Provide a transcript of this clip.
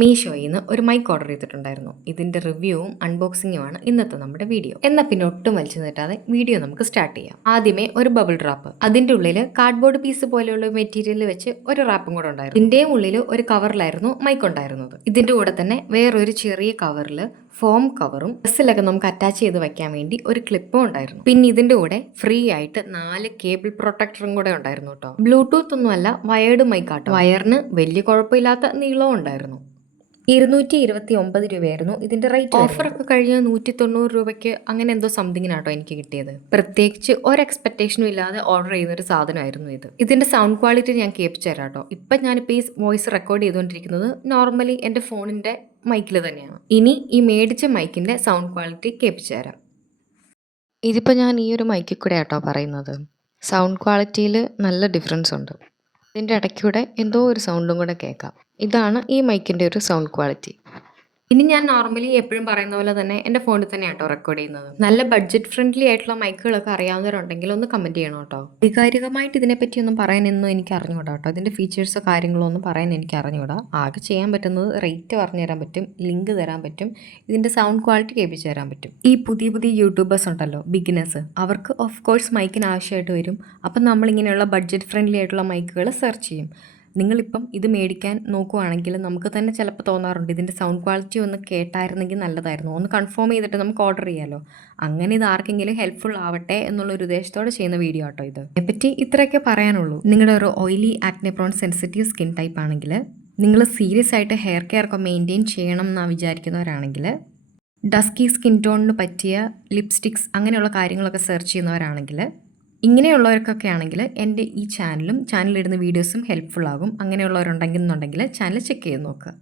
മീഷോയിൽ നിന്ന് ഒരു mic order ചെയ്തിട്ടുണ്ടായിരുന്നു. ഇതിന്റെ റിവ്യൂവും അൺബോക്സിങ്ങുമാണ് ഇന്നത്തെ നമ്മുടെ വീഡിയോ. എന്നാൽ പിന്നെ ഒട്ടും വലിച്ചു നീട്ടാതെ വീഡിയോ നമുക്ക് സ്റ്റാർട്ട് ചെയ്യാം. ആദ്യമേ ഒരു ബബിൾ റാപ്പ് അതിന്റെ ഉള്ളിൽ കാർഡ്ബോർഡ് പീസ് പോലെയുള്ള മെറ്റീരിയൽ വെച്ച് ഒരു റാപ്പും കൂടെ ഉണ്ടായിരുന്നു. ഇതിന്റെയും ഉള്ളിൽ ഒരു കവറിലായിരുന്നു മൈക്ക് ഉണ്ടായിരുന്നത്. ഇതിന്റെ കൂടെ തന്നെ വേറൊരു ചെറിയ കവറിൽ ഫോം കവറും ഡ്രസ്സിലൊക്കെ നമുക്ക് അറ്റാച്ച് ചെയ്ത് വെക്കാൻ വേണ്ടി ഒരു ക്ലിപ്പും ഉണ്ടായിരുന്നു. പിന്നെ ഇതിന്റെ കൂടെ ഫ്രീ ആയിട്ട് നാല് കേബിൾ പ്രൊട്ടക്ടറും കൂടെ ഉണ്ടായിരുന്നു കേട്ടോ ബ്ലൂടൂത്ത് ഒന്നുമല്ല വയേർഡ് മൈക്കാട്ടോ വയറിന് വലിയ കുഴപ്പമില്ലാത്ത നീളവും ഉണ്ടായിരുന്നു. ഇരുന്നൂറ്റി ഇരുപത്തി ഒമ്പത് രൂപയായിരുന്നു ഇതിന്റെ റേറ്റ് ഓഫർ ഒക്കെ കഴിഞ്ഞ് നൂറ്റി തൊണ്ണൂറ് രൂപയ്ക്ക് അങ്ങനെ എന്തോ സംതിങ്ങിനാട്ടോ എനിക്ക് കിട്ടിയത്. പ്രത്യേകിച്ച് ഒരു എക്സ്പെക്ടേഷനും ഇല്ലാതെ ഓർഡർ ചെയ്യുന്ന ഒരു സാധനമായിരുന്നു ഇത്. ഇതിന്റെ സൗണ്ട് ക്വാളിറ്റി ഞാൻ കേൾപ്പിച്ചു തരാം കേട്ടോ. ഇപ്പം ഞാനിപ്പോൾ ഈ വോയിസ് റെക്കോർഡ് ചെയ്തുകൊണ്ടിരിക്കുന്നത് നോർമലി എന്റെ ഫോണിന്റെ മൈക്കിൽ തന്നെയാണ്. ഇനി ഈ മേടിച്ച മൈക്കിന്റെ സൗണ്ട് ക്വാളിറ്റി കേൾപ്പിച്ചു തരാം. ഇതിപ്പോൾ ഞാൻ ഈ ഒരു മൈക്കിൽ കൂടെ ആട്ടോ പറയുന്നത്. സൗണ്ട് ക്വാളിറ്റിയിൽ നല്ല ഡിഫറൻസ് ഉണ്ട്. ഇതിന്റെ ഇടയ്ക്കൂടെ എന്തോ ഒരു സൗണ്ടും കൂടെ കേൾക്കാം. ഇതാണ് ഈ മൈക്കിന്റെ ഒരു സൗണ്ട് ക്വാളിറ്റി ഇനി ഞാൻ നോർമലി എപ്പോഴും പറയുന്ന പോലെ തന്നെ എന്റെ ഫോണിൽ തന്നെ ആട്ടോ റെക്കോർഡ് ചെയ്യുന്നത്. നല്ല ബഡ്ജറ്റ് ഫ്രണ്ട്ലി ആയിട്ടുള്ള മൈക്കുകളൊക്കെ അറിയാവുന്നവരുണ്ടെങ്കിൽ ഒന്ന് കമന്റ് ചെയ്യണം കേട്ടോ. അധികാരികമായിട്ട് ഇതിനെപ്പറ്റി ഒന്നും പറയാനൊന്നും എനിക്ക് അറിഞ്ഞുകൂടാ കേട്ടോ. ഇതിന്റെ ഫീച്ചേഴ്സോ കാര്യങ്ങളോ ഒന്നും പറയാൻ എനിക്ക് അറിഞ്ഞുകൂടാ ആകെ ചെയ്യാൻ പറ്റുന്നത് റേറ്റ് പറഞ്ഞു തരാൻ പറ്റും ലിങ്ക് തരാൻ പറ്റും ഇതിന്റെ സൗണ്ട് ക്വാളിറ്റി കേൾപ്പിച്ച് തരാൻ പറ്റും. ഈ പുതിയ പുതിയ യൂട്യൂബേഴ്സ് ഉണ്ടല്ലോ ബിഗിനേഴ്സ് അവർക്ക് ഓഫ് കോഴ്സ് മൈക്കിന് ആവശ്യമായിട്ട് വരും. അപ്പം നമ്മളിങ്ങനെയുള്ള ബഡ്ജറ്റ് ഫ്രണ്ട്ലി ആയിട്ടുള്ള മൈക്കുകൾ സെർച്ച് ചെയ്യും. നിങ്ങളിപ്പം ഇത് മേടിക്കാൻ നോക്കുവാണെങ്കിൽ നമുക്ക് തന്നെ ചിലപ്പോൾ തോന്നാറുണ്ട് ഇതിന്റെ സൗണ്ട് ക്വാളിറ്റി ഒന്ന് കേട്ടായിരുന്നെങ്കിൽ നല്ലതായിരുന്നു. ഒന്ന് കൺഫേം ചെയ്തിട്ട് നമുക്ക് ഓർഡർ ചെയ്യാമല്ലോ അങ്ങനെ ഇത് ആർക്കെങ്കിലും ഹെൽപ്ഫുൾ ആവട്ടെ എന്നുള്ള ഒരു ഉദ്ദേശത്തോടെ ചെയ്യുന്ന വീഡിയോ ആട്ടോ ഇത്. എപ്പറ്റി ഇത്രയൊക്കെ പറയാനുള്ളൂ. നിങ്ങളുടെ ഒരു oily acne prone sensitive skin type ആണെങ്കിൽ നിങ്ങൾ സീരിയസ് ആയിട്ട് ഹെയർ കെയർ ഒക്കെ മെയിന്റെയിൻ ചെയ്യണം എന്നാണ് വിചാരിക്കുന്നവരാണെങ്കിൽ ഡസ്കി സ്കിൻ ടോണിന് പറ്റിയ ലിപ്സ്റ്റിക്സ് അങ്ങനെയുള്ള കാര്യങ്ങളൊക്കെ സെർച്ച് ചെയ്യുന്നവരാണെങ്കിൽ ഇങ്ങനെയുള്ളവർക്കൊക്കെ ആണെങ്കിൽ എന്റെ ഈ ചാനലും ചാനലിടുന്ന വീഡിയോസും ഹെൽപ്ഫുൾ ആകും. അങ്ങനെയുള്ളവരുണ്ടെങ്കിൽ എന്നുണ്ടെങ്കിൽ ചാനൽ ചെക്ക് ചെയ്ത് നോക്കുക